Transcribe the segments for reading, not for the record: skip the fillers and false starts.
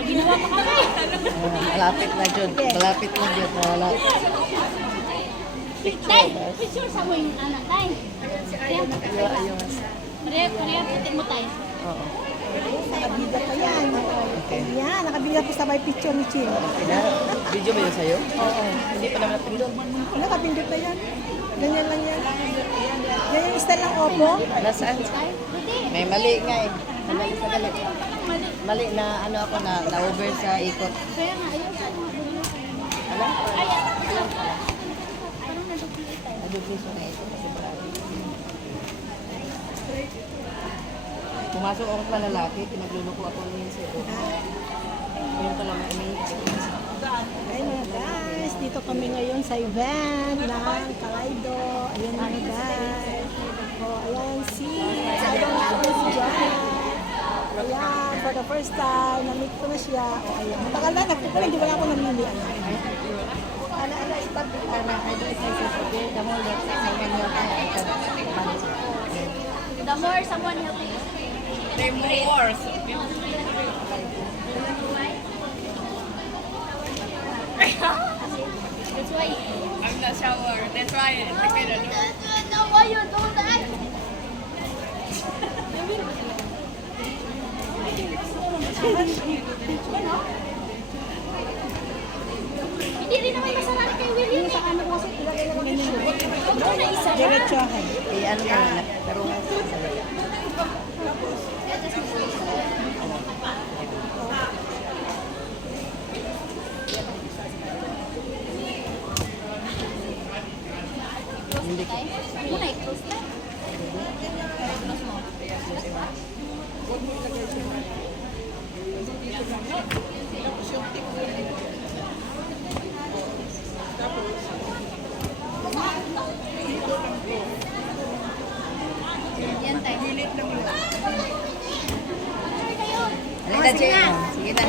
Ginawa pa kami. Malapit na dyan. Malapit na dyan. Wala. Tay, picture sa mo yung anak, tay. Ayos. Pareha putin mo, tay. Oo. Nakabida pa yan. Okay. Yan, nakabida po sa may picture ni Chil. Video ba yun sa'yo? Oo. Hindi pa naman napindot. Nakapindot pa yan. Ganyan lang yan. Yan yung style ng Oppo. Nasaan? May mali nga eh. Mali sa galit. Mali na ano ako na over sa ikot. Kaya nga, ayun sa mga dulo. Alam? Ay, alam ko. Parang naduplicate tayo. Education na ito kasi marami. Pumasok ako sa lalaki, pinagluluko ako niya sa ito. Ngayon ko lang may Ay mga guys, dito kami ngayon sa event ng Kalaydo. Ayan mga guys. Ayan si Adong natin si John. Ayan, for the first time, na-meet ko na siya. Ayan, matagal na, nagpupulan, hindi wala ako namili. Ana, stop. Ana, I do it myself. Okay, the more that someone will I can manage it. The more someone help you. The more. That's why. I'm not shower. That's why. Okay, No, why you do that? Hindi rin naman kasalanan kay William. Sa ano kasi ilagay na lang ganyan. Ito na isa. Diretsuhan. Eh, ano ka na? Pero Hindi tayo. Muna i-close tayo. I-close mo. Yan tayo. ano na, Jay? Sige na.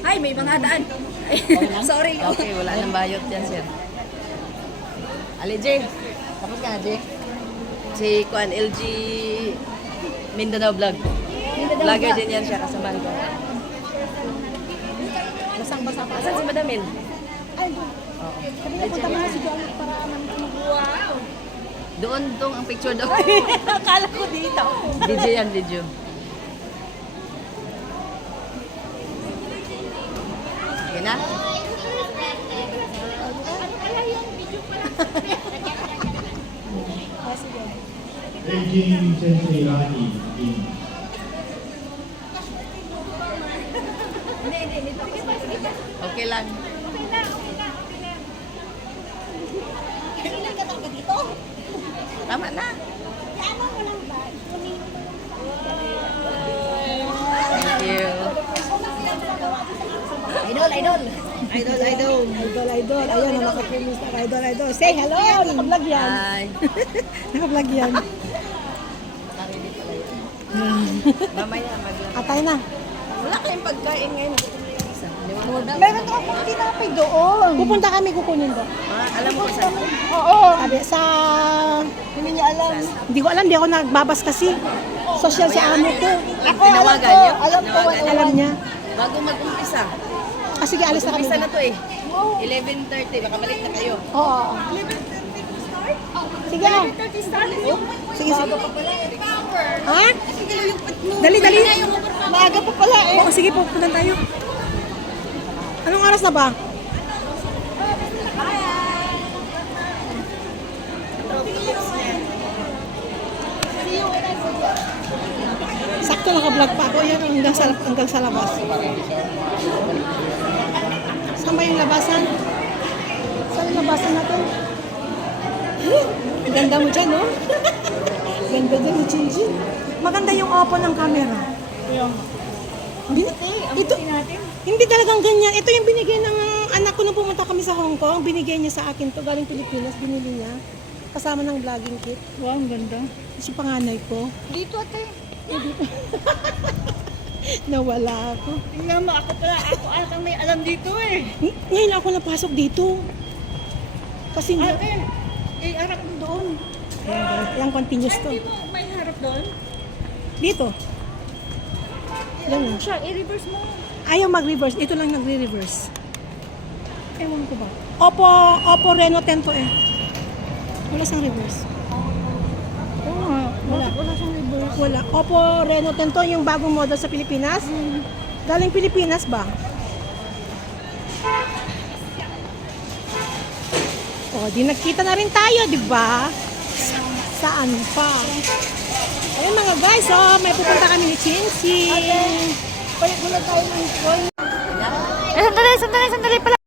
Ay, may mga daan. Sorry. Okay, wala nang bayot yan, sir. Ali, Jay. Tapos ka na, Jay. Si Kuan LG Mindanao Vlog. Vlogger din yan siya, kasamahan ko. Basang-basa pa. Asan si Madam Mel? Ay, sabi na punta mga si John para Wow. Doon, doon ang picture doon. Akala ko dito. Video yan, video. Sige na. Beijing Sensei Rani in Okay lang. Tama na. Thank you. Idol. Idol. Ayan, nakapulis na idol. Say hello! Naka-vlog yan. Hi. Naka-vlog yan. Narinig pala yan. Mamaya maglang. Atay na. Wala kayong pagkain ngayon. Meron ko akong tinapay doon. Pupunta kami kukunin doon. Alam mo kung saan? Oo. Sabi, sa... Hindi niyo alam. Hindi ko alam, hindi ako nagbabas kasi. Social sa amo ko. Ako, tinawagan niyo? Alam ko, alam niya. Bago mag-umpisa. Ah, sige, alis na kami. Umpisa na to eh. 11:30, baka balik na kayo. Oo. Sige na. Sige, sige. Ha? Dali. Maaga pa pala eh. Oo, sige, pupunta tayo. Anong oras na ba? Sakto naka-vlog pa ako. Yan hanggang sa labas. Saan ba yung labasan? Saan yung labasan natin? Ang ganda mo dyan, no? Ganda din ni Chinjin. Maganda yung Oppo ng camera. Ito, hindi talagang ganyan. Ito yung binigay ng anak ko nung pumunta kami sa Hong Kong. Binigay niya sa akin to galing Pilipinas. Binili niya. Kasama ng vlogging kit. Wow, ang ganda. Si panganay ko. Dito ate. Nawala ako. Tingnan mo, ako pala. Ako atang may alam dito eh. Ngayon ako napasok dito. Kasi nga, Ate, harap mo doon. yung continuous to. Hindi mo may harap doon? Dito. Yan o. Siya, i-reverse mo. Ayaw mag-reverse. Ito lang nagre-reverse. Ewan ko ba. Oppo Reno 10 to eh. Wala siyang reverse. Oo nga. Wala siyang reverse. Wala. Oppo Reno 10 to, yung bagong model sa Pilipinas. Galing Pilipinas ba? O, di nagkita na rin tayo, di ba? Saan pa? Ayun mga guys, oh, may pupunta kami ni Chinchi. Palit muna tayo ng coin. Sandali pala.